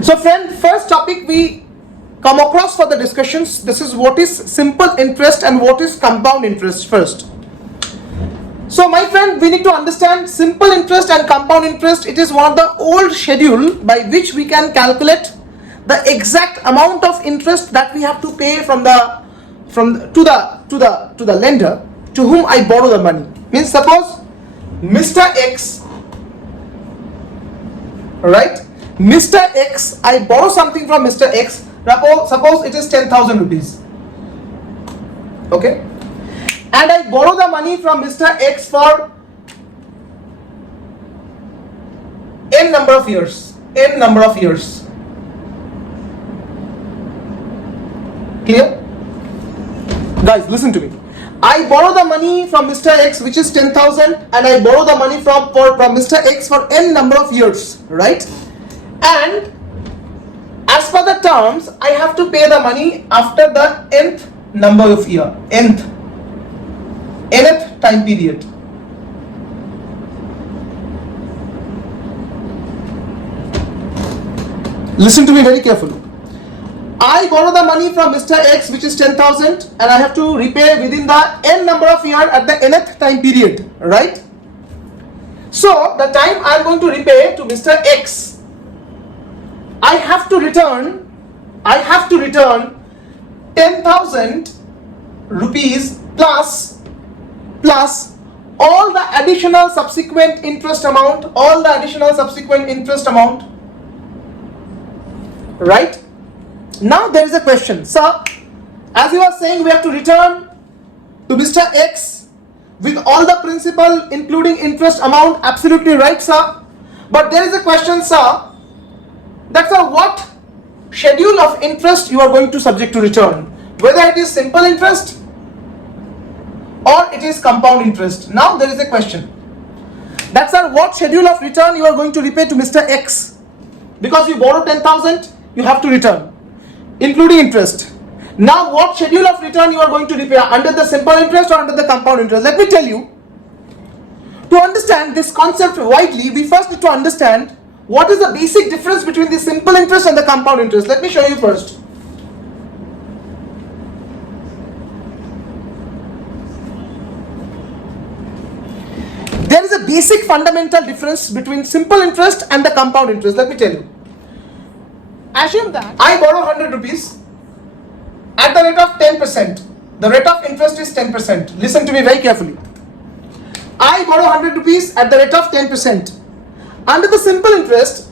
So friend, first topic we come across for the discussions, this is what is simple interest and what is compound interest first. So my friend, we need to understand simple interest and compound interest. It is one of the old schedule by which we can calculate the exact amount of interest that we have to pay to the lender to whom I borrow the money. Means suppose Mr. X, right? Mr. X, I borrow something from Mr. X. Suppose it is 10,000 rupees. Okay? And I borrow the money from Mr. X for n number of years. N number of years. Clear? Guys, listen to me. I borrow the money from Mr. X, which is 10,000, and I borrow the money from Mr. X for n number of years, right? And as per the terms, I have to pay the money after the nth number of year, nth time period. Listen to me very carefully. I borrow the money from Mr. X, which is 10,000, and I have to repay within the n number of year at the nth time period, right? So the time I am going to repay to Mr. X, I have to return 10,000 rupees plus all the additional subsequent interest amount, right? Now there is a question, sir, as you are saying we have to return to Mr. X with all the principal including interest amount, absolutely right, sir. But there is a question, sir, that's what schedule of interest you are going to subject to return, whether it is simple interest or it is compound interest. Now there is a question, that's what schedule of return you are going to repay to Mr. X, because you borrow 10,000, you have to return including interest. Now what schedule of return you are going to repay, under the simple interest or under the compound interest? Let me tell you, to understand this concept widely, we first need to understand what is the basic difference between the simple interest and the compound interest. Let me show you first. There is a basic fundamental difference between simple interest and the compound interest. Let me tell you. Assume that I borrow 100 rupees at the rate of 10%. The rate of interest is 10%. Listen to me very carefully. I borrow 100 rupees at the rate of 10%. Under the simple interest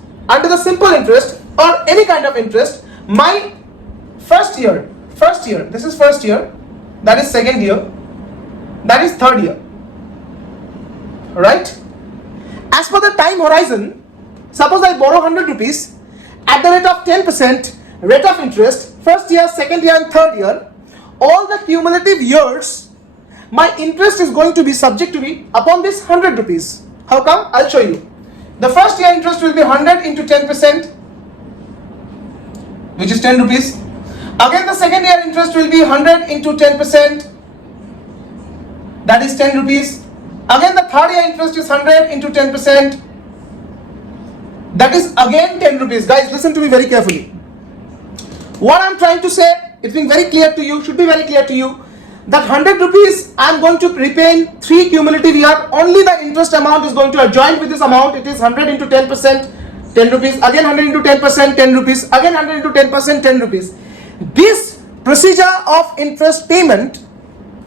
or any kind of interest, my first year, this is first year, that is second year, that is third year, right? As per the time horizon, suppose I borrow 100 rupees at the rate of 10% rate of interest, first year, second year and third year, all the cumulative years, my interest is going to be subject to be upon this 100 rupees. How come? I'll show you. The first year interest will be 100 into 10%, which is 10 rupees. Again the second year interest will be 100 into 10%, that is 10 rupees. Again the third year interest is 100 into 10%, that is again 10 rupees. Guys, listen to me very carefully. What I'm trying to say, it's being very clear to you, should be very clear to you, that 100 rupees I'm going to repay in 3 cumulative years. Only the interest amount is going to adjoin with this amount. It is 100 into 10%, 10 rupees. Again 100 into 10%, 10 rupees. Again 100 into 10%, 10 rupees. This procedure of interest payment,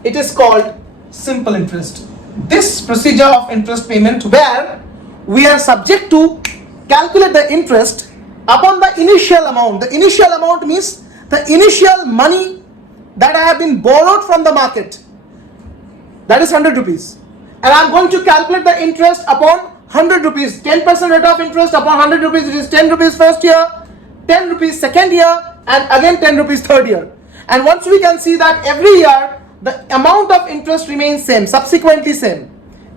it is called simple interest. This procedure of interest payment, where we are subject to calculate the interest upon the initial amount. The initial amount means the initial money that I have been borrowed from the market, that is 100 rupees, and I am going to calculate the interest upon 100 rupees, 10% rate of interest upon 100 rupees, it is 10 rupees first year, 10 rupees second year, and again 10 rupees third year. And once we can see that every year the amount of interest remains same, subsequently same.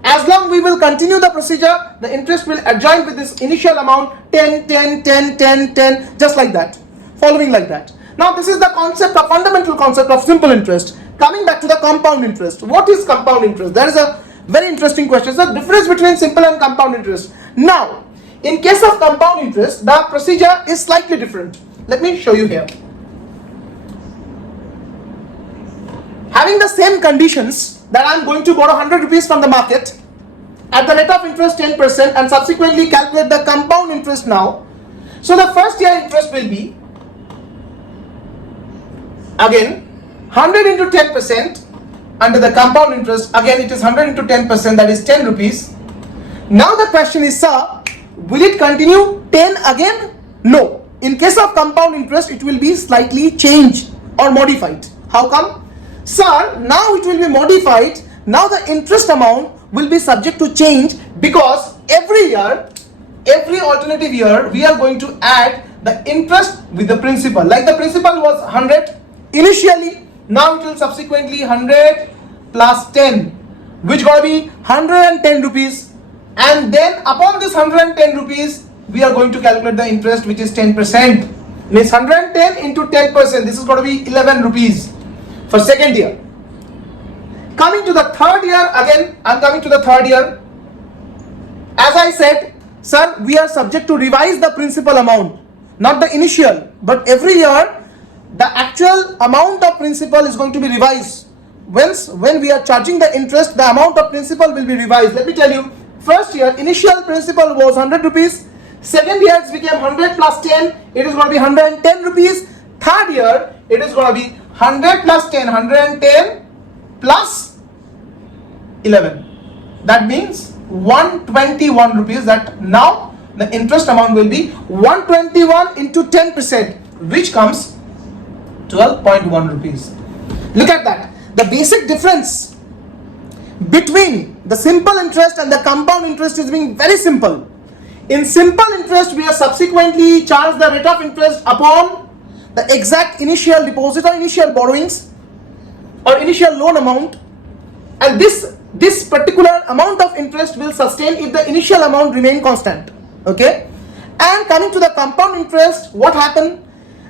As long we will continue the procedure, the interest will adjoin with this initial amount 10, 10, 10, 10, 10, just like that, following like that. Now this is the concept, the fundamental concept of simple interest. Coming back to the compound interest. What is compound interest? That is a very interesting question. So the difference between simple and compound interest. Now, In case of compound interest, the procedure is slightly different. Let me show you here. Having the same conditions that I am going to borrow 100 rupees from the market at the rate of interest 10% and subsequently calculate the compound interest now. So the first year interest will be again 100 into 10%. Under the compound interest, again it is 100 into 10%, that is 10 rupees. Now the question is, sir, will it continue 10 again? No. In case of compound interest, it will be slightly changed or modified. How come? Sir, now it will be modified. Now the interest amount will be subject to change because every year, every alternative year, we are going to add the interest with the principal. Like the principal was 100 initially, now it will subsequently 100 plus 10, which going to be 110 rupees. And then upon this 110 rupees, we are going to calculate the interest, which is 10%. Means 110 into 10%, this is going to be 11 rupees for second year. Coming to the third year, again, I am coming to the third year. As I said, sir, we are subject to revise the principal amount, not the initial, but every year, the actual amount of principal is going to be revised. When we are charging the interest, the amount of principal will be revised. Let me tell you, first year, initial principal was 100 rupees. Second year, it became 100 plus 10, it is going to be 110 rupees. Third year, it is going to be 100 plus 10, 110 plus 11. That means 121 rupees. That now the interest amount will be 121 into 10%, which comes 12.1 rupees. Look at that. The basic difference between the simple interest and the compound interest is being very simple. In simple interest, we are subsequently charged the rate of interest upon the exact initial deposit or initial borrowings or initial loan amount, and this particular amount of interest will sustain if the initial amount remain constant. Okay, and coming to the compound interest, what happened?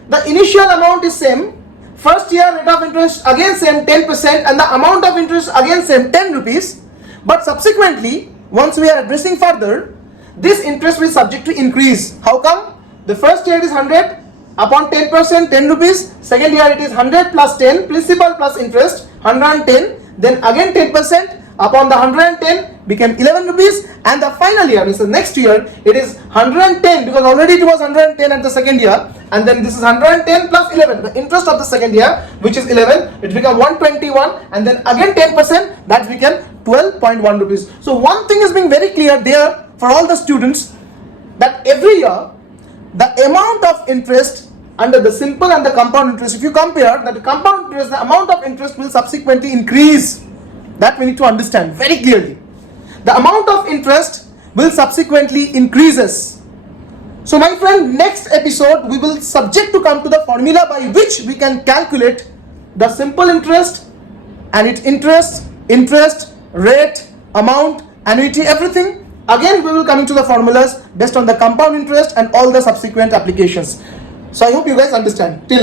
The initial amount is same, first year rate of interest again same 10%, and the amount of interest again same 10 rupees. But subsequently, once we are addressing further, this interest will subject to increase. How come? The first year it is 100 upon 10%, 10 rupees. Second year it is 100 plus 10, principal plus interest, 110. Then again 10% upon the 110 became 11 rupees. And the final year, means the next year, it is 110 because already it was 110 at the second year. And then this is 110 plus 11, the interest of the second year, which is 11, it became 121. And then again 10%, that became 12.1 rupees. So one thing is being very clear there for all the students, that every year the amount of interest under the simple and the compound interest, if you compare that, the compound interest, the amount of interest will subsequently increase. That we need to understand very clearly. The amount of interest will subsequently increases. So my friend, next episode we will subject to come to the formula by which we can calculate the simple interest and its interest, rate, amount, annuity, everything. Again we will come into the formulas based on the compound interest and all the subsequent applications. So I hope you guys understand till now.